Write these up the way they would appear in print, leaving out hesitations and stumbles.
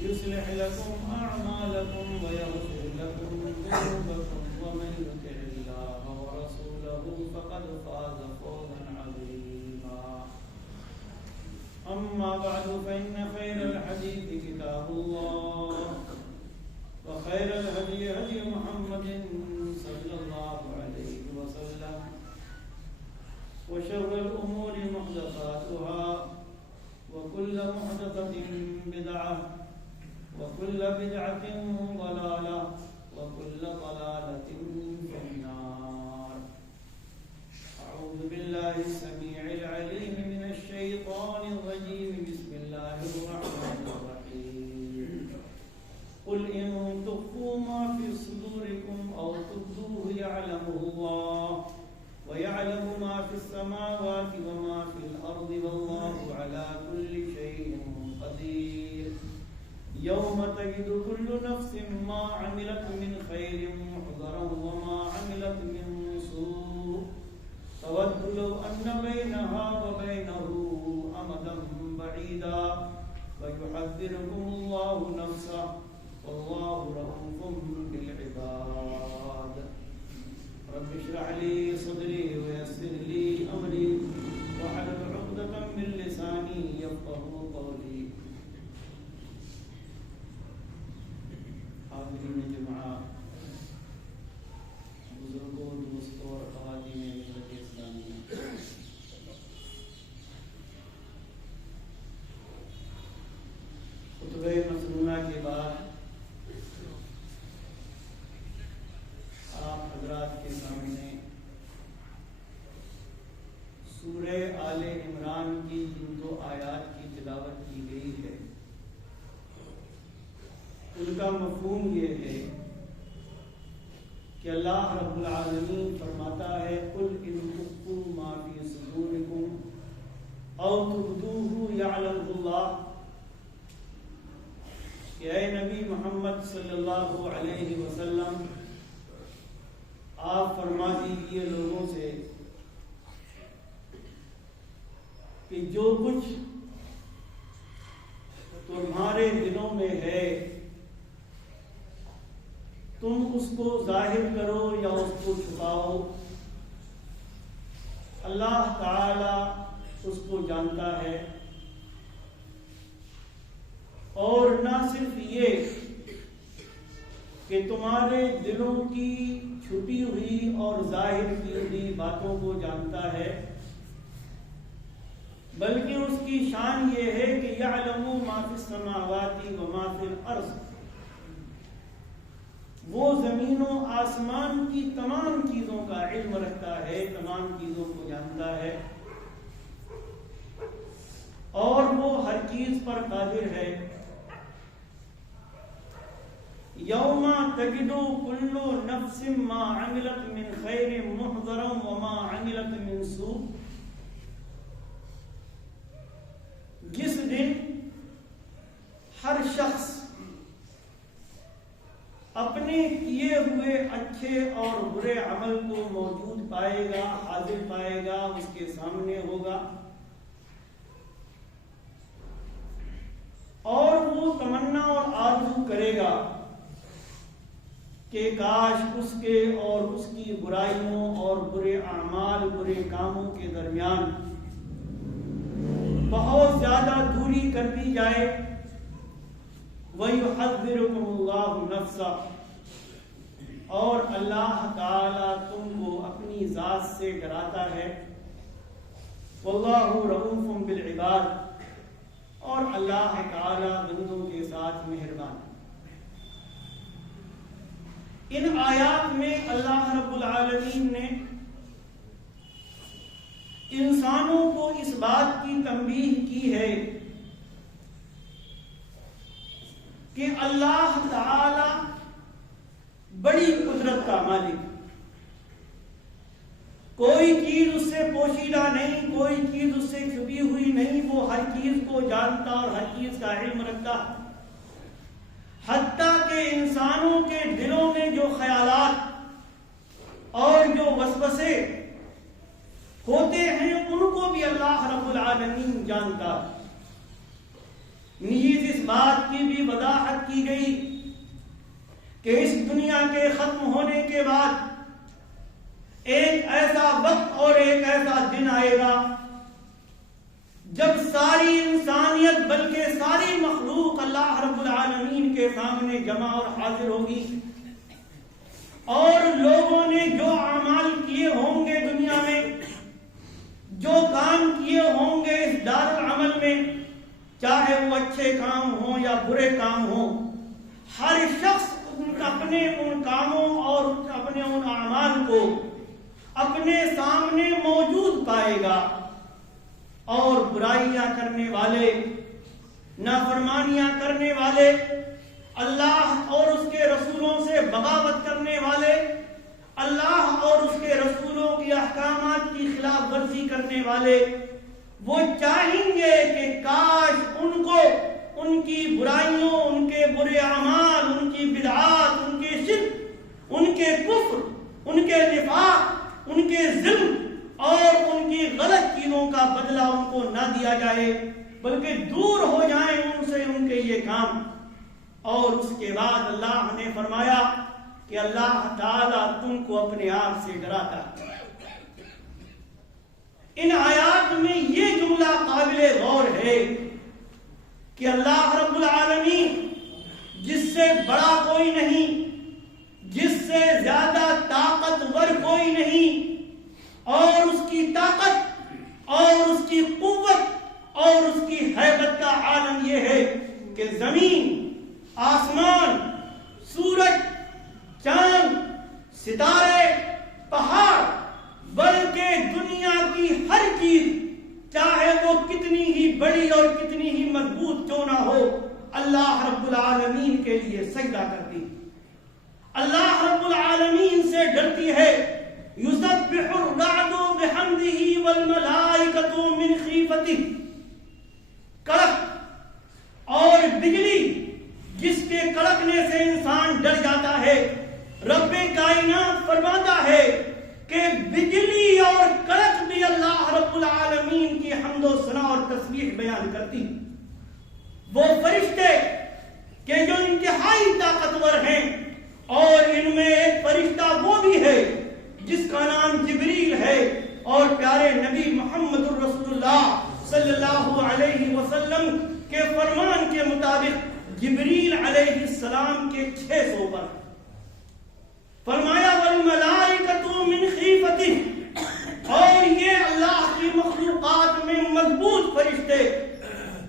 يصلح لكم أعمالكم ويغفر لكم ذنوبكم ومن يطع الله ورسوله فقد فاز فوزا عظيما. أما بعد فإن خير الحديث كتاب الله وخير الهدي هدي محمد صلى الله عليه وسلم وشر الأمور محدثاتها وكل محدثة بدعة وكل بدعة ضلالة وكل ضلالة في النار. أعوذ بالله السميع العليم من الشيطان الرجيم. بسم الله الرحمن الرحيم. قل إن تخفوا ما في صدوركم أو تبدوه يعلمه الله ويعلم ما في السماوات وما في الأرض والله على كل شيء قدير. يوم تجد كل نفس ما عملت من خير محضرا وما عملت من سوء تود لو أن بينها وبينه أمدا بعيدا ويحذركم الله نفسه والله رؤوف بالعباد. رب اشرح لي صدري ويسر لي أمري واحلل عقدة من لساني يفقهوا قولي. حاضرین جمعہ، بزرگوں، دوستوں اور خواتین ملت اسلامیہ، خطبہ مسنونہ کے بعد آپ حضرات کے سامنے سورہ آل عمران کی جن دو آیات کی تلاوت کی گئی ہے، ان کا مفہوم یہ ہے کہ اللہ رب العالمین فرماتا ہے قل ان تخفوا ما فی صدورکم او تبدوه یعلمہ اللہ، کہ اے نبی محمد صلی اللہ علیہ وسلم آپ فرما دیجئے لوگوں سے کہ جو کچھ تمہارے دلوں میں ہے تم اس کو ظاہر کرو یا اس کو چھپاؤ، اللہ تعالی اس کو جانتا ہے۔ اور نہ صرف یہ کہ تمہارے دلوں کی چھپی ہوئی اور ظاہر کی ہوئی باتوں کو جانتا ہے، بلکہ اس کی شان یہ ہے کہ یعلم ما فی السماوات و ما فی الارض، وہ زمین و آسمان کی تمام چیزوں کا علم رکھتا ہے، تمام چیزوں کو جانتا ہے، اور وہ ہر چیز پر قادر ہے۔ یوم تجد کل نفس ما عملت من خیر محضرا وما عملت من سوء، جس دن ہر شخص اپنے کیے ہوئے اچھے اور برے عمل کو موجود پائے گا، حاضر پائے گا، اس کے سامنے ہوگا، اور وہ تمنا اور آرزو کرے گا کہ کاش اس کے اور اس کی برائیوں اور برے اعمال، برے کاموں کے درمیان بہت زیادہ دوری کر دی جائے۔ وَيُحَذِّرُكُمُ اللَّهُ نَفْسَهُ، اور اللہ تعالی تم کو اپنی ذات سے ڈراتا ہے۔ وَاللَّهُ رَءُوفٌ بِالْعِبَادِ، اور اللہ تعالی بندوں کے ساتھ مہربان۔ ان آیات میں اللہ رب العالمین نے انسانوں کو اس بات کی تنبیہ کی ہے کہ اللہ تعالی بڑی قدرت کا مالک، کوئی چیز اس سے پوشیدہ نہیں، کوئی چیز اس سے چھپی ہوئی نہیں، وہ ہر چیز کو جانتا اور ہر چیز کا علم رکھتا، حتیٰ کہ انسانوں کے دلوں میں جو خیالات اور جو وسوسے ہوتے ہیں ان کو بھی اللہ رب العالمین جانتا۔ نیز اس بات کی بھی وضاحت کی گئی کہ اس دنیا کے ختم ہونے کے بعد ایک ایسا وقت اور ایک ایسا دن آئے گا جب ساری انسانیت بلکہ ساری مخلوق اللہ رب العالمین کے سامنے جمع اور حاضر ہوگی، اور لوگوں نے جو اعمال کیے ہوں گے دنیا میں، جو کام کیے ہوں گے اس دار العمل میں، چاہے وہ اچھے کام ہوں یا برے کام ہوں، ہر شخص اپنے ان کاموں اور اپنے ان اعمال کو اپنے سامنے موجود پائے گا، اور برائیاں کرنے والے، نافرمانیاں کرنے والے، اللہ اور اس کے رسولوں سے بغاوت کرنے والے، اللہ اور اس کے رسولوں کی احکامات کی خلاف ورزی کرنے والے، وہ چاہیں گے کہ کاش ان کو ان کی برائیوں، ان کے برے اعمال، ان کی بدعات، ان کے شرک، ان کے کفر، ان کے نفاق، ان کے ظلم اور ان کی غلط چیزوں کا بدلہ ان کو نہ دیا جائے، بلکہ دور ہو جائیں ان سے ان کے یہ کام۔ اور اس کے بعد اللہ نے فرمایا کہ اللہ تعالیٰ تم کو اپنے آپ سے ڈراتا ہے۔ ان آیات میں یہ جملہ قابل غور ہے کہ اللہ رب العالمین جس سے بڑا کوئی نہیں، جس سے زیادہ طاقتور کوئی نہیں، اور اس کی طاقت اور اس کی قوت اور اس کی ہیبت کا عالم یہ ہے کہ زمین، آسمان، سورج، چاند، ستارے، پہاڑ، بلکہ دنیا کی ہر چیز، چاہے وہ کتنی ہی بڑی اور کتنی ہی مضبوط کیوں نہ ہو، اللہ رب العالمین کے لیے سجدہ کرتی، اللہ رب العالمین سے ڈرتی ہے۔ یسبح الرعد بحمدہ والملائکۃ من خیفتہ، کڑک اور بجلی جس کے کڑکنے سے انسان ڈر جاتا ہے، رب کائنات فرماتا ہے کہ بجلی اور کڑک بھی اللہ رب العالمین کی حمد و ثنا اور تسبیح بیان کرتی۔ وہ فرشتے کہ جو انتہائی طاقتور ہیں، اور ان میں ایک فرشتہ وہ بھی ہے جس کا نام جبریل ہے، اور پیارے نبی محمد الرسول اللہ صلی اللہ علیہ وسلم کے فرمان کے مطابق جبریل علیہ السلام کے 600 پر فرمایا والملائکۃ من خیفتہ، اور یہ اللہ کی مخلوقات میں مضبوط فرشتے،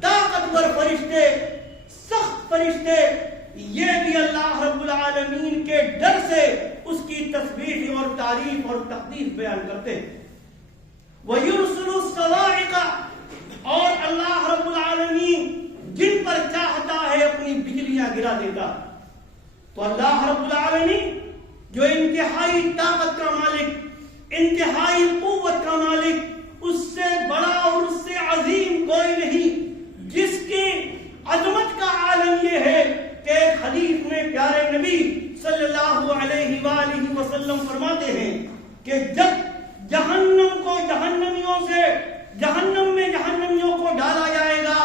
طاقتور فرشتے، سخت فرشتے، یہ بھی اللہ رب العالمین کے ڈر سے اس کی تسبیح اور تعریف اور تقدیس بیان کرتے ہیں۔ وَيُرْسِلُ الصَّوَاعِقَ، اور اللہ رب العالمین جن پر چاہتا ہے اپنی بجلیاں گرا دیتا۔ تو اللہ رب العالمین جو انتہائی طاقت کا مالک، انتہائی قوت کا مالک، اس سے بڑا اور اس سے عظیم کوئی نہیں، جس کی عظمت کا عالم یہ ہے کہ ایک حدیث میں پیارے نبی صلی اللہ علیہ وآلہ وسلم فرماتے ہیں کہ جب جہنم کو جہنمیوں سے جہنم میں جہنمیوں کو ڈالا جائے گا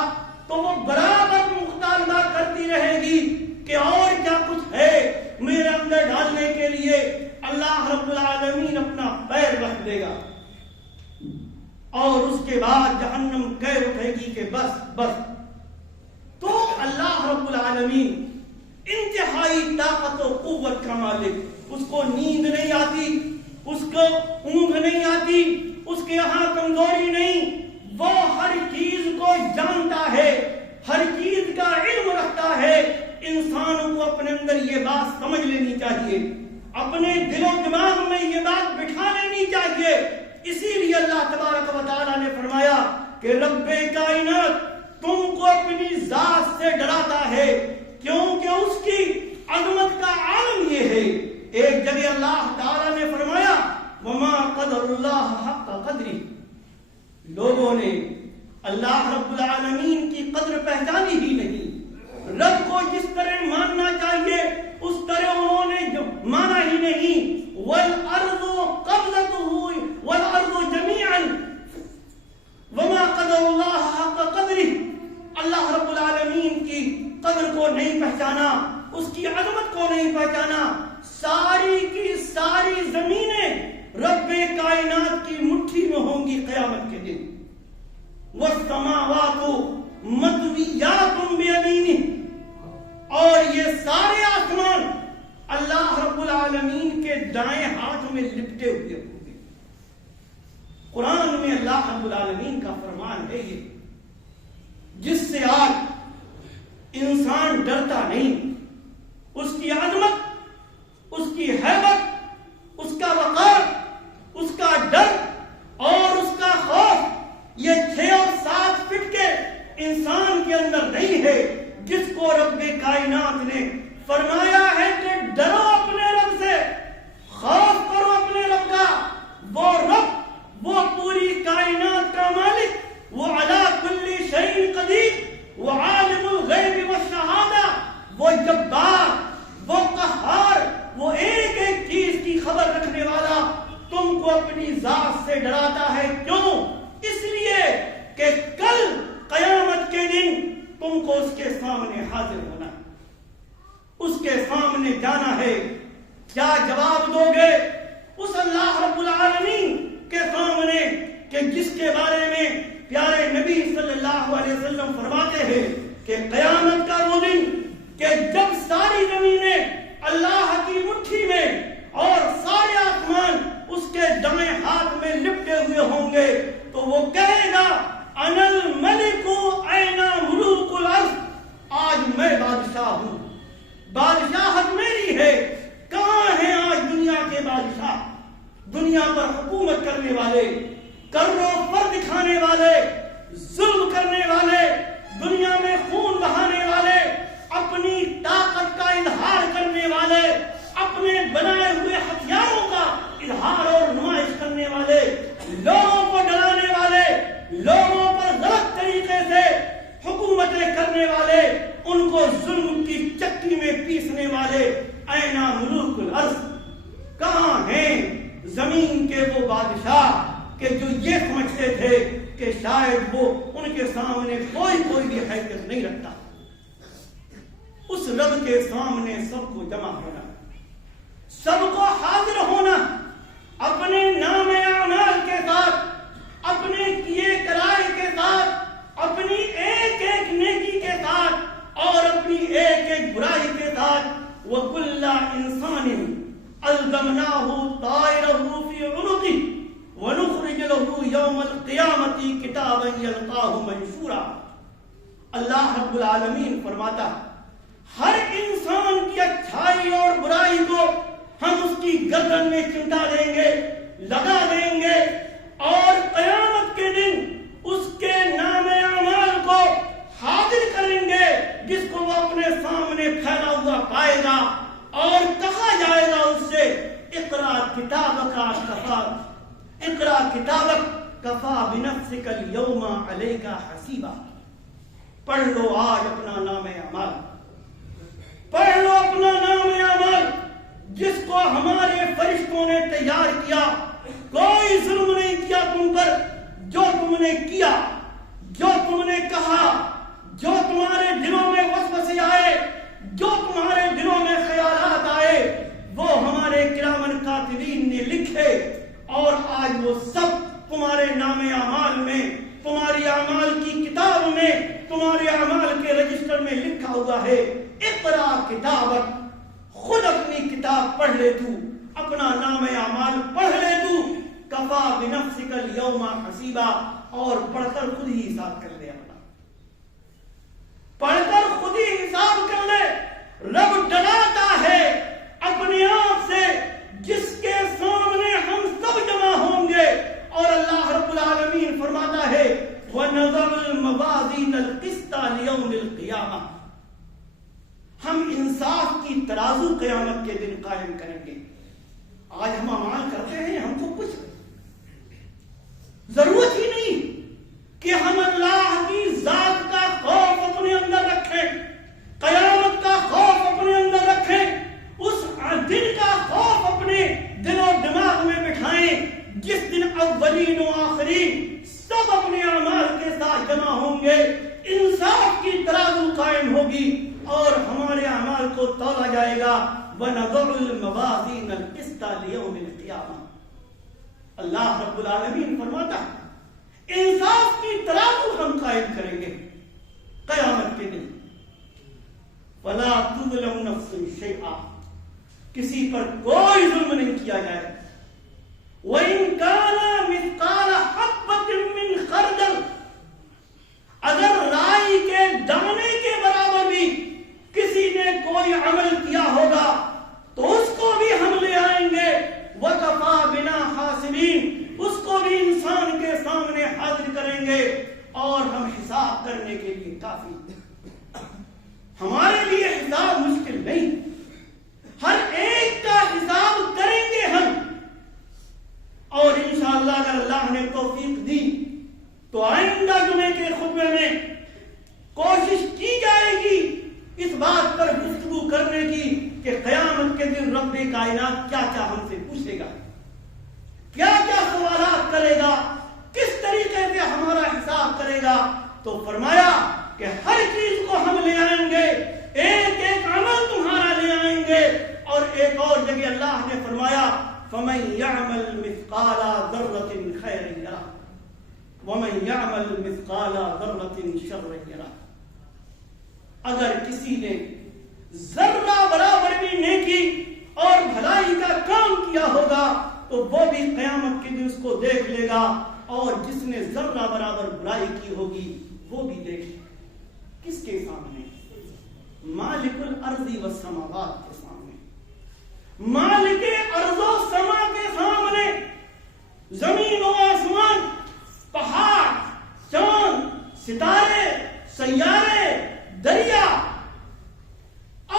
تو وہ برابر مطالبہ کرتی رہے گی کہ اور کیا کچھ ہے میرے اندر ڈالنے کے لیے۔ اللہ رب العالمین اپنا پیر رکھ دے گا، اور اس کے بعد جہنم کہہ اٹھے گی کہ بس بس۔ تو اللہ رب العالمین انتہائی طاقت و قوت کا مالک، اس کو نیند نہیں آتی، اس کو اونگ نہیں آتی، اس کے یہاں کمزوری نہیں، وہ ہر چیز کو جانتا ہے، ہر چیز کا علم رکھتا ہے۔ انسانوں کو اپنے اندر یہ بات سمجھ لینی چاہیے، اپنے دل و دماغ میں یہ بات بٹھا لینی چاہیے۔ اسی لیے اللہ تبارک و تعالیٰ نے فرمایا کہ رب کائنات تم کو اپنی ذات سے ڈراتا ہے، کیونکہ اس کی عظمت کا عالم یہ ہے۔ ایک جگہ اللہ تعالیٰ نے فرمایا وما قدر اللہ حق قدری، لوگوں نے اللہ رب العالمین کی قدر پہچانی ہی نہیں، رب کو جس طرح ماننا چاہیے اس طرح انہوں نے مانا ہی نہیں۔ والارض قبضته والارض جميعا وما قدر اللہ حق قدری، اللہ رب العالمین قدر کو نہیں پہچانا، اس کی عظمت کو نہیں پہچانا، ساری کی ساری زمینیں رب کائنات کی مٹھی میں ہوں گی قیامت کے دن۔ وَالسَّمَاوَاتُ مَطْوِيَّاتٌ بِيَمِينِهِ، اور یہ سارے آسمان اللہ رب العالمین کے دائیں ہاتھ میں لپٹے ہوئے ہوں گے۔ قرآن میں اللہ رب العالمین کا فرمان ہے یہ، جس سے آج انسان ڈرتا نہیں، اس کی عظمت، اس کی ہیبت، اس کا وقار، اس کا ڈر اور اس کا خوف یہ 6 اور 7 فٹ کے انسان کے اندر نہیں ہے، جس کو رب کائنات نے فرمایا ہے کہ ڈرو اپنے رب سے، خوف کرو اپنے رب کا۔ وہ رب، وہ پوری کائنات کا مالک، وہ علی کل شیء قدیر، وہ عالم الغیب والشہادہ، وہ جبار، وہ قہار، وہ ایک ایک چیز کی خبر رکھنے والا تم کو اپنی ذات سے ڈراتا ہے۔ کیوں؟ اس لیے کہ کل قیامت کے دن تم کو اس کے سامنے حاضر ہونا ہے، اس کے سامنے جانا ہے۔ کیا جواب دو گے اس اللہ رب العالمین کے سامنے کہ جس کے بارے میں پیارے نبی صلی اللہ علیہ وسلم فرماتے ہیں کہ قیامت کا وہ دن کہ جب ساری زمینیں اللہ کی مٹھی میں اور سارے آسمان اس کے دائیں ہاتھ میں لپٹے ہوئے ہوں گے، تو وہ کہے گا انا الملک این ملوک الارض، آج میں بادشاہ ہوں، بادشاہت میری ہے۔ کہاں ہیں آج دنیا کے بادشاہ، دنیا پر حکومت کرنے والے، کر و فر دکھانے والے، ظلم کرنے والے، دنیا میں خون بہانے والے، اپنی طاقت کا اظہار کرنے والے، اپنے بنائے ہوئے ہتھیاروں کا اظہار اور نمائش کرنے والے، لوگوں کو ڈرانے والے، لوگوں پر غلط طریقے سے حکومتیں کرنے والے، ان کو ظلم کی چکی میں پیسنے والے، اینا ملوک الارض، کہاں ہیں زمین کے وہ بادشاہ کہ جو یہ سمجھتے تھے کہ شاید وہ ان کے سامنے کوئی بھی حیثیت نہیں رکھتا۔ اس رب کے سامنے سب کو جمع ہونا، سب کو حاضر ہونا، اپنے نام اعمال کے ساتھ، اپنے کیے کرائے کے ساتھ، اپنی ایک ایک نیکی کے ساتھ اور اپنی ایک ایک برائی کے ساتھ۔ وَكُلَّ إِنسَانٍ أَلْزَمْنَاهُ طَائِرَهُ فِي عُنُقِهِ وَنُخْرِجُ لَهُ يَوْمَ الْقِيَامَةِ كِتَابًا يَلْقَاهُ مَنشُورًا۔ اللہ رب العالمین فرماتا ہر انسان کی اچھائی اور برائی کو ہم اس کی گردن میں چمٹا دیں گے، لگا دیں گے، اور قیامت کے دن اس کے نام اعمال کو حاضر کریں گے، جس کو وہ اپنے سامنے پھیلا ہوا پائے گا، اور کہا جائے گا اس سے اقرا کتابک اقرا کتابک کفا بنفسک اليوم علیک حسیبا۔ پڑھ لو آج اپنا نام اعمال، پڑھ لو اپنا نام اعمال، جس کو ہمارے فرشتوں نے تیار کیا۔ کوئی ظلم نہیں کیا تم پر، جو تم نے کیا، جو تم نے کہا، جو تمہارے دلوں میں وسوسے آئے، جو تمہارے دلوں میں خیالات آئے، وہ ہمارے کرامن کاتبین نے لکھے، اور آج وہ سب تمہارے نام اعمال میں، تمہاری اعمال کی کتاب میں، تمہارے اعمال کے رجسٹر میں لکھا ہوا ہے۔ اقرا کتابک، خود اپنی کتاب پڑھ لے تو، اپنا نام اعمال پڑھ لے تو، کفا بنفسک اليوم حسیبا، اور پڑھ کر خود ہی حساب کر لے، اپنا پڑھ کر خود ہی حساب کر لے۔ رب ڈراتا ہے اپنے آپ سے، جس کے سامنے ہم سب جمع ہوں گے، اور اللہ رب العالمین فرماتا ہے وَنَضَعُ الْمَوَازِينَ الْقِسْطَ لِيَوْمِ الْقِيَامَةِ، ہم انصاف کی ترازو قیامت کے دن قائم کریں گے۔ آج ہم اعمال کرتے ہیں، ہم کو کچھ ضرورت ہی نہیں کہ ہم اللہ کی ذات کا خوف اپنے اندر رکھیں، قیامت کا خوف اپنے اندر رکھیں، اس دن کا خوف اپنے دل و دماغ میں بٹھائیں جس دن اولین و آخرین سب اپنے اعمال کے ساتھ جمع ہوں گے، انصاف کی ترازو قائم ہوگی، اور ہمارے اعمال کو تولا جائے گا. وَنَضَعُ الْمَوَازِينَ الْقِسْطَ لِيَوْمِ الْقِيَامَةِ. اللہ رب العالمین فرماتا ہے انصاف کی ترازو ہم قائم کریں گے قیامت کے دن. فَلَا تُظْلَمُ نَفْسٌ شَيْئًا. کسی پر کوئی ظلم نہیں کیا جائے. وَإِنْ كَانَ مِثْقَالَ حَبَّةٍ مِّنْ خَرْدَلٍ. اگر رائی کے دانے کے برابر بھی کسی نے کوئی عمل کیا ہوگا تو اس کو بھی ہم لے آئیں گے. وَكَفَى بِنَا حَاسِبِينَ. اس کو بھی انسان کے سامنے حاضر کریں گے اور ہم حساب کرنے کے لیے کافی. ہمارے لیے حساب مشکل نہیں. ہر ایک کا حساب کریں گے ہم. اور انشاءاللہ اگر اللہ نے توفیق دی تو آئندہ جمعے کے خطبے میں کوشش کی جائے گی اس بات پر گفتگو کرنے کی کہ قیامت کے دن رب کائنات کیا کیا ہم سے پوچھے گا, کیا کیا سوالات کرے گا, کس طریقے سے ہمارا حساب کرے گا. تو فرمایا کہ ہر چیز کو ہم لے آئیں گے, ایک ایک عمل تمہارا لے آئیں گے. اور ایک اور جگہ اللہ نے فرمایا فَمَنْ يَعْمَلْ مِثْقَالَ ذَرَّةٍ خَيْرًا يَرَهُ وَمَنْ يَعْمَلْ مِثْقَالَ ذَرَّةٍ شَرًّا يَرَهُ. اگر کسی نے ذرہ برابر بھی نیکی اور بھلائی کا کام کیا ہوگا تو وہ بھی قیامت کے دن اس کو دیکھ لے گا, اور جس نے ذرہ برابر برائی کی ہوگی وہ بھی دیکھ لے. کس کے سامنے؟ مالک الارض والسماوات کے سامنے, مالک ارض و سما کے سامنے. زمین و آسمان, پہاڑ, چاند, ستارے, سیارے, دریا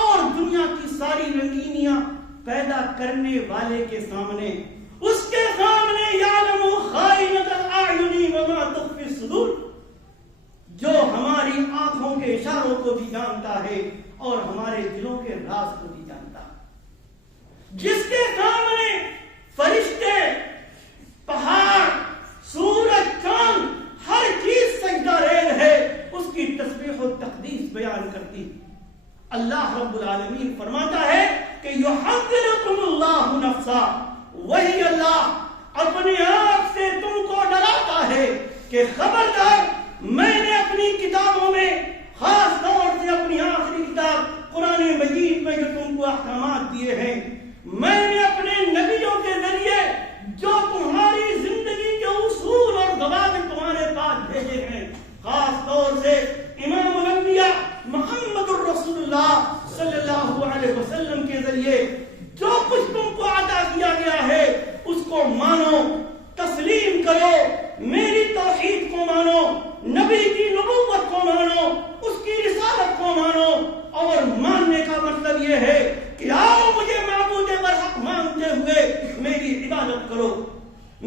اور دنیا کی ساری رنگینیاں پیدا کرنے والے کے سامنے, اس کے سامنے یعلم خائنۃ الاعین وما تخفی الصدور, جو ہماری آنکھوں کے اشاروں کو بھی جانتا ہے اور ہمارے دلوں کے راز کو بھی جانتا ہے. جس کے سامنے فرشتے, پہاڑ, سورج, چاند, ہر چیز سجدہ ریز ہے, اس کی تسبیح و تقدیس بیان کرتی. اللہ رب العالمین فرماتا ہے کہ یحذرکم اللہ نفسا, وہی اللہ اپنے آپ سے تم کو ڈراتا ہے کہ خبردار, میں نے اپنی کتابوں میں خاص طور سے اپنی آخری کتاب قرآن مجید میں جو تم کو احکامات دیے ہیں, میں نے اپنے نبیوں کے ذریعے جو تمہاری زندگی کے اصول اور ضوابط تمہارے پاس بھیجے ہیں, خاص طور سے امام الانبیاء محمد الرسول اللہ صلی اللہ علیہ وسلم کے ذریعے جو کچھ تم کو عطا کیا گیا ہے اس کو مانو, تسلیم کرو, میری توحید کو مانو, نبی کی نبوت کو مانو, اس کی رسالت کو مانو. اور ماننے کا مطلب یہ ہے کہ آؤ مجھے معبود برحق مانتے ہوئے میری عبادت کرو,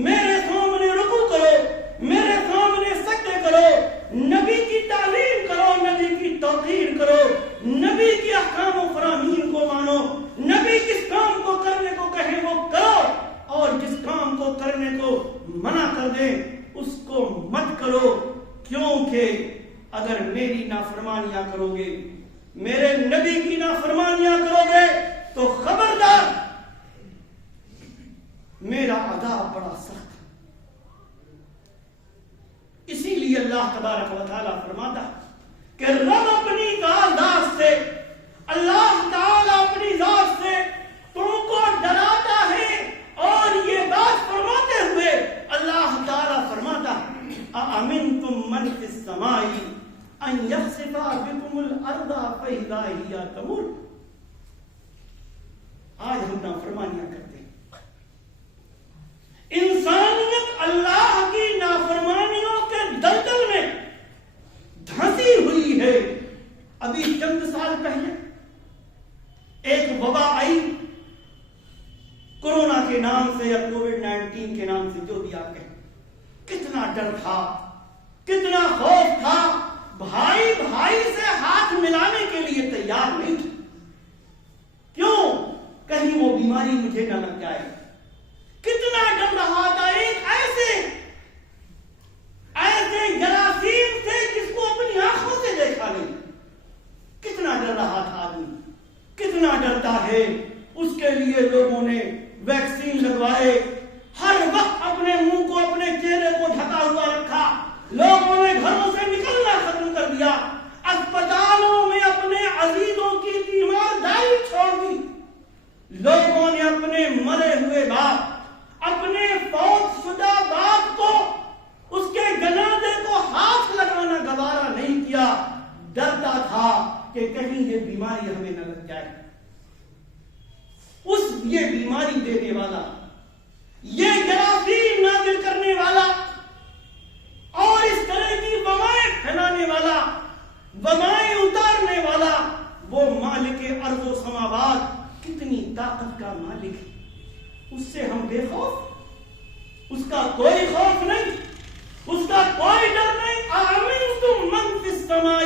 میرے سامنے رکوع کرو, میرے سامنے سجدے کرو, نبی کی تعلیم کرو, نبی کی توقیر کرو, نبی کی احکام و فرامین کو مانو, نبی کس کام کو کرنے کو کہیں وہ کرو, اور جس کام کو کرنے کو منع کر دیں اس کو مت کرو. کیونکہ اگر میری نافرمانیاں کرو گے, میرے نبی کی نافرمانیاں کرو گے تو خبردار میرا عذاب بڑا سخت ہے. اسی لیے اللہ تبارک و تعالیٰ فرماتا کہ رب اپنی ذات سے, اللہ تعالیٰ اپنی ذات سے تم کو ڈراتا ہے. اور یہ بات فرماتے ہوئے اللہ تعالیٰ فرماتا اَأَمِنْتُمْ مَنْ فِي السَّمَاءِ أَنْ يَخْسِفَ بِكُمُ الْأَرْضَ فَإِذَا هِيَ تَمُورُ. آج ہم نافرمانیاں کرتے ہیں. انسانیت اللہ کی نافرمانیوں کے دلدل میں دھنسی ہوئی ہے. ابھی چند سال پہلے ایک وبا آئی, کورونا کے نام سے یا کووڈ-19 کے نام سے, جو بھی آپ کہیں. کتنا ڈر تھا, کتنا خوف تھا, بھائی بھائی سے ہاتھ ملانے کے لیے تیار نہیں تھے. کیوں؟ کہیں وہ بیماری مجھے نہ لگ جائے. کتنا ڈر رہا تھا ایک ایسے جراثیم سے جس کو اپنی آنکھوں سے دیکھا نہیں. کتنا ڈر رہا تھا آدمی، کتنا ڈرتا ہے. اس کے لیے لوگوں نے ویکسین لگوائے، ہر وقت اپنے منہ کو، اپنے چہرے کو ڈھکا ہوا رکھا. لوگوں نے گھروں سے نکلنا ختم کر دیا، اسپتالوں میں اپنے عزیزوں کی تیمارداری چھوڑ دی. لوگوں نے اپنے مرے ہوئے باپ، اپنے فوت شدہ باپ کو، اس کے جنازے کو ہاتھ لگانا گوارا نہیں کیا. ڈرتا تھا کہ کہیں یہ بیماری ہمیں نہ لگ جائے. یہ بیماری دینے والا، یہ جراثیم نازل کرنے والا اور اس طرح کی وبائیں پھیلانے والا، وبائیں اتارنے والا، وہ مالک ارض و سماوات کتنی طاقت کا مالک ہے. اس سے ہم بے خوف، اس کا کوئی خوف نہیں، اس کا کوئی ڈر نہیں. آمنتم من فی السماء،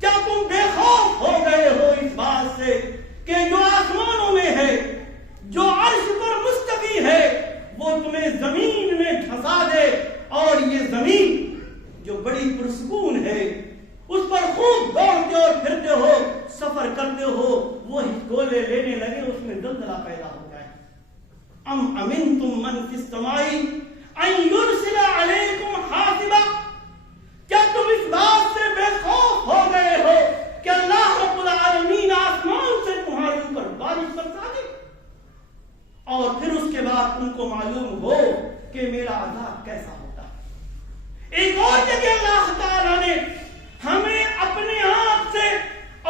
کیا تم بے خوف ہو گئے ہو اس بات سے کہ جو آسمانوں میں ہے، جو عرش پر مستوی ہے، وہ تمہیں زمین میں دھسا دے، اور یہ زمین جو بڑی پرسکون ہے، اس پر خوب دوڑتے اور پھرتے ہو، سفر کرتے ہو، وہ ہچکولے لینے لگے، اس میں زلزلہ پیدا ہو جائے. ام امنتم من فی السماء ان یرسل علیکم حاصبا، کیا تم اس بات سے بے خوف ہو گئے ہو کہ اللہ رب العالمین آسمان سے تمہارے اوپر بارش برسا دے، اور پھر اس کے بعد تم کو معلوم ہو کہ میرا عذاب کیسا ہوتا ہے. ایک اور جگہ اللہ تعالیٰ نے ہمیں اپنے آپ سے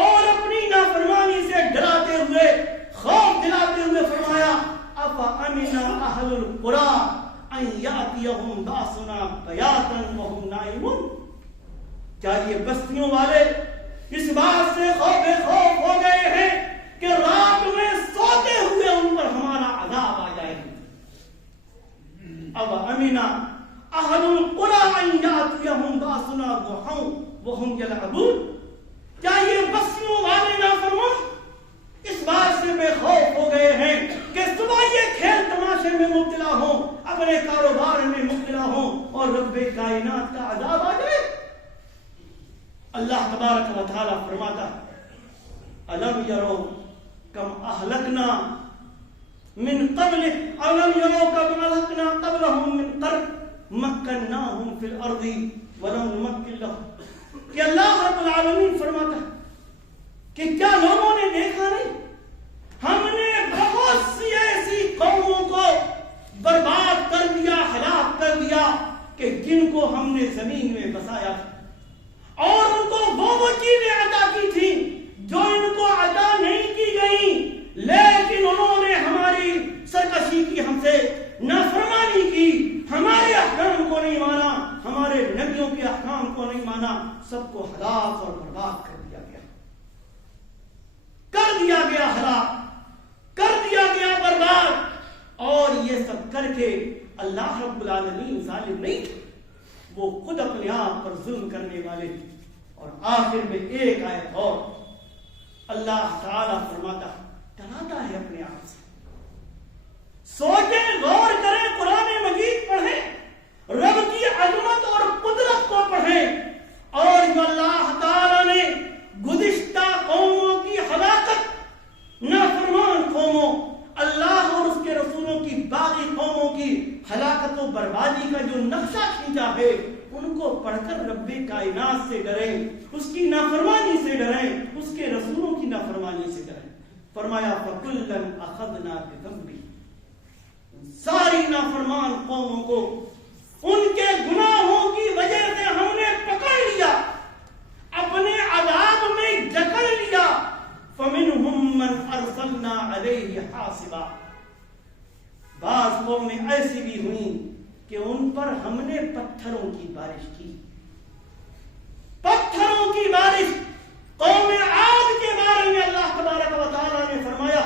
اور اپنی نافرمانی سے ڈراتے ہوئے، خوف دلاتے ہوئے فرمایا افامن اہل القری ان یاتیہم باسنا بیاتا وہم نائمون، کیا یہ بستیوں والے اس بات سے خوف ہو گئے ہیں کہ رات میں سوتے ہوئے ان پر ہمارا عذاب آ جائے گا. اب امنا اہل القری ان یاتیہم باسنا وہم یلعبون، کیا یہ بستیوں والے نافرمان اس بات سے بے خوف ہو گئے ہیں کہ صبح یہ کھیل تماشے میں مبتلا ہوں، اپنے کاروبار میں مبتلا ہوں، اور رب کائنات کا عذاب آ جائے. اللہ تبارک و تعالی فرماتا ہے الم یرو کم اہلکنا من قبل، الم یرو کم اہلکنا قبلہم من قرن مکناہم فی الارض ولم نمکن لہم، کہ اللہ رب العالمین فرماتا ہے کہ کیا لوگوں نے دیکھا نہیں، ہم نے بہت سی ایسی قوموں کو برباد کر دیا، ہلاک کر دیا، کہ جن کو ہم نے زمین میں بسایا تھا، اور ان کو وہ چیزیں عطا کی تھی جو ان کو عطا نہیں کی گئی، لیکن انہوں نے ہماری سرکشی کی، ہم سے نافرمانی کی، ہمارے احکام کو نہیں مانا، ہمارے نبیوں کے احکام کو نہیں مانا، سب کو ہلاک اور برباد کر دیا گیا، کر دیا گیا ہلاک، کر دیا گیا برباد. اور یہ سب کر کے اللہ رب العالمین ظالم نہیں تھے، وہ خود اپنے آپ پر ظلم کرنے والے. اور آخر میں ایک آیت اور اللہ تعالیٰ فرماتا ڈراتا ہے اپنے آپ سے. سوچیں، غور کریں، قرآن مجید پڑھیں، رب کی عظمت اور قدرت کو پڑھیں، اور جو اللہ تعالیٰ نے گزشتہ قوموں کی ہلاکت، نافرمان قوموں، اللہ اور اس کے رسولوں کی باقی قوموں کی ہلاکت و بربادی کا جو نقشہ کھینچا ہے، ان کو پڑھ کر رب کائنات سے ڈریں، اس کی نافرمانی سے ڈریں، اس کے رسولوں کی نافرمانی سے ڈریں. فرمایا فَكُلًّا أَخَذْنَا بِذَنبِهِ، ساری نافرمان قوموں کو ان کے گناہوں کی وجہ سے ہم نے پکڑ لیا، اپنے عذاب میں جکڑ لیا. فَمِنْهُمْ مَنْ أَرْسَلْنَا عَلَيْهِ حَاصِبًا، بعض قومیں ایسی بھی ہوئیں کہ ان پر ہم نے پتھروں کی بارش کی، پتھروں کی بارش. قوم عاد کے بارے میں اللہ تبارک و تعالیٰ نے فرمایا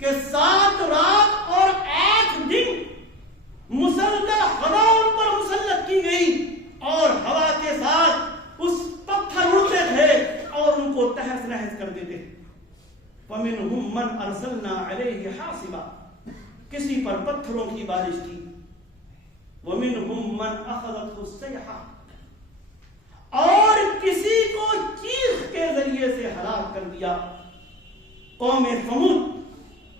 کہ 7 رات اور 8 دن مسلسل ہوا ان پر مسلط کی گئی، اور ہوا کے ساتھ اس پتھر اڑتے تھے اور ان کو تہس نہس کر دیتے. فَمِنْهُمْ مَنْ أَرْسَلْنَا عَلَيْهِ حَاصِبًا، کسی پر پتھروں کی بارش کی. وَمِنْهُمْ مَنْ أَخَذَتْهُ الصَّيْحَةُ، اور کسی کو چیخ کے ذریعے سے ہلاک کر دیا۔ قوم ثمود،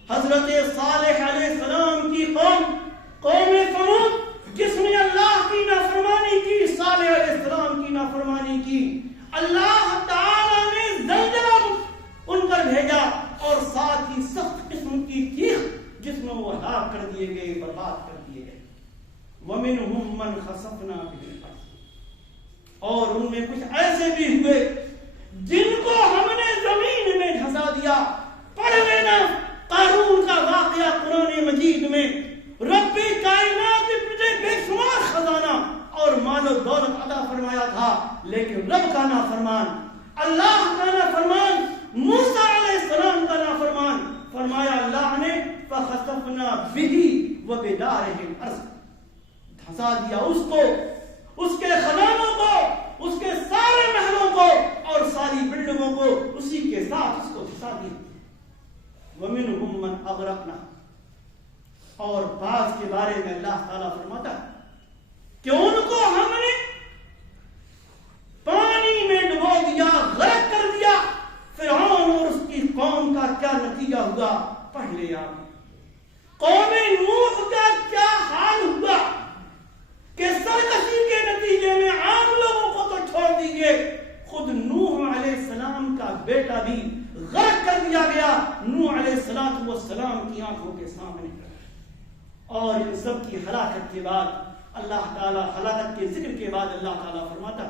حضرت صالح علیہ السلام کی قوم ثمود، جس نے اللہ کی نافرمانی کی، صالح علیہ السلام کی نافرمانی کی، اللہ تعالیٰ نے زلزلہ ان پر بھیجا اور ساتھ ہی سخت قسم کی چیخ جس میں وہ ہلاک کر دیے گئے، برباد کر دیے گئے۔ وَمِنْهُمْ مَنْ خَسَفْنَا بِهِ الْأَرْضَ، اور ان میں کچھ ایسے بھی ہوئے جن کو ہم نے زمین میں دھسا دیا۔ پڑھ لینا قارون کا واقعہ قرآن مجید میں۔ رب کائنات نے بے شمار خزانہ اور مال و دولت عطا فرمایا تھا، لیکن رب کا نافرمان، اللہ کا نافرمان، موسیٰ علیہ السلام کا نافرمان، فرمایا اللہ نے فَخَسَفْنَا بِهِ وَبِدَارِهِ الْأَرْضَ، دھسا دیا اس کو، اس کے خزانوں کو، اس کے سارے محلوں کو اور ساری بلڈنگوں کو، اسی کے ساتھ اس کو دھسا دیا۔ وَمِنْهُمْ مَنْ أَغْرَقْنَا، اور بعض کے بارے میں اللہ تعالیٰ فرماتا ہے کہ ان کو ہم نے پانی میں ڈبو دیا، غرق کر دیا۔ فرعون اور اس کی قوم کا کیا نتیجہ ہوا پڑھ لے آپ۔ قوم نوح کا کیا حال ہوا کہ سرکشی کے نتیجے میں عام لوگوں کو تو چھوڑ دیجئے، خود نوح علیہ السلام کا بیٹا بھی غرق کر دیا گیا، نوح علیہ السلام کی آنکھوں کے سامنے۔ اور ان سب کی ہلاکت کے بعد اللہ تعالیٰ، ہلاکت کے ذکر کے بعد اللہ تعالیٰ فرماتا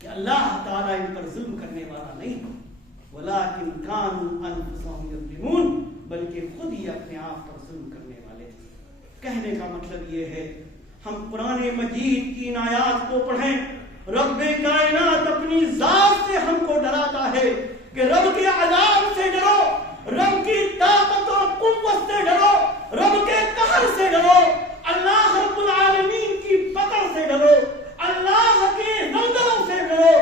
کہ اللہ تعالیٰ ان پر ظلم کرنے والا نہیں، وَلَٰكِنْ كَانُوا أَنفُسَهُمْ يَظْلِمُونَ، بلکہ خود ہی اپنے آپ پر ظلم کرنے والے تھے۔ کہنے کا مطلب یہ ہے ہم قرآن مجید کی ان آیات کو پڑھیں، رب کائنات اپنی ذات سے ہم کو ڈراتا ہے کہ رب کے عذاب سے ڈرو، رب کی طاقت و قوت سے ڈرو، رب کے قہر سے ڈرو، اللہ رب العالمین کی پکڑ سے ڈرو، اللہ کے زلزلوں سے ڈرو،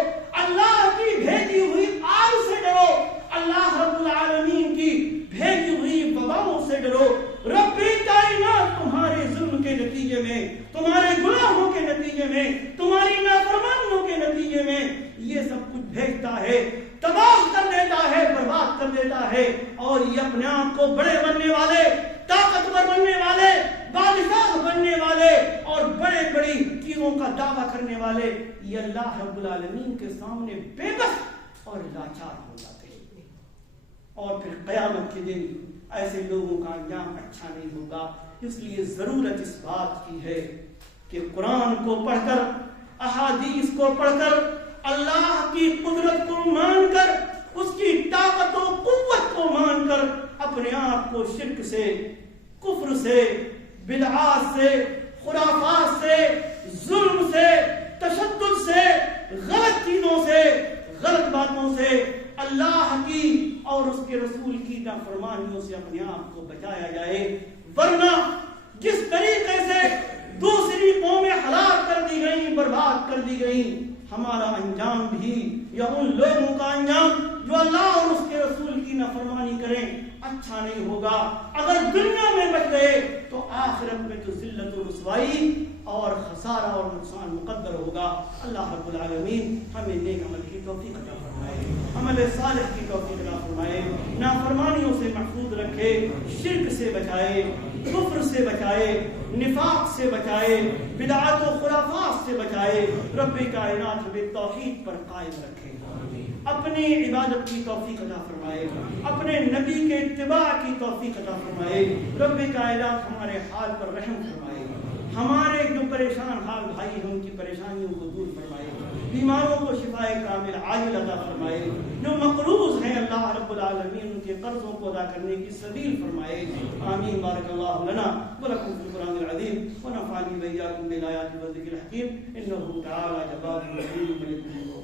اللہ کی بھیجی ہوئی آگ سے ڈرو، اللہ رب العالمین کی بھیجی ہوئی وباؤں سے ڈرو۔ رب کائنات تمہارے ظلم کے نتیجے میں، تمہارے گناہوں کے نتیجے میں، تمہاری نافرمانیوں کے نتیجے میں یہ سب کچھ بھیجتا ہے، تباہ کر دیتا ہے، برباد کر دیتا ہے، اور یہ اپنے آپ کو بڑے بننے والے، طاقتور بننے والے، بادشاہ بننے والے اور بڑے بڑی چیزوں کا دعویٰ کرنے والے، یہ اللہ رب العالمین کے سامنے بے بس اور لاچار ہو جاتے ہیں۔ اور پھر قیامت کے دن ایسے لوگوں کا انجام اچھا نہیں ہوگا۔ اس لیے ضرورت اس بات کی ہے کہ قرآن کو پڑھ کر، احادیث کو پڑھ کر، اللہ کی قدرت کو مان کر، اس کی طاقت و قوت کو مان کر اپنے آپ کو شرک سے، کفر سے، بدعات سے، خرافات سے، ظلم سے، تشدد سے، غلط چیزوں سے، غلط باتوں سے، اللہ کی اور اس کے رسول کی نافرمانیوں سے اپنے آپ کو بچایا جائے، ورنہ جس طریقے سے دوسری قومیں ہلاک کر دی گئیں، برباد کر دی گئیں، ہمارا انجام بھی یا ان لوگوں کا انجام جو اللہ اور اس کے رسول کی نافرمانی کریں اچھا نہیں ہوگا۔ اگر دنیا میں بچ گئے تو آخرت میں تو ذلت و رسوائی اور خسارہ اور نقصان مقدر ہوگا۔ اللہ رب العالمین ہمیں نیک عمل کی توفیق عطا فرمائے، عمل صالح کی توفیق عطا فرمائے، نافرمانیوں سے محفوظ رکھے، شرک سے بچائے، کفر سے بچائے، نفاق سے بچائے، بدعات و خرافات سے بچائے۔ رب کائنات ہمیں توحید پر قائم رکھے، اپنی عبادت کی توفیق عطا فرمائے، اپنے نبی کے اتباع کی توفیق عطا فرمائے۔ رب کائنات ہمارے حال پر رحم فرمائے، ہمارے جو پریشان حال بھائی ہیں ان کی پریشانیوں کو دور فرمائے، بیماروں کو شفاء کامل عاجل عطا فرمائے، جو مقروض ہیں اللہ رب العالمین ان کے قرضوں کو ادا کرنے کی سبیل فرمائے۔ آمین۔ بارک اللہ لنا ولکم فی القرآن العظیم ونفعنی وإیاکم بالآیات والذکر الحکیم، انہ تعالی جواد مجید ملک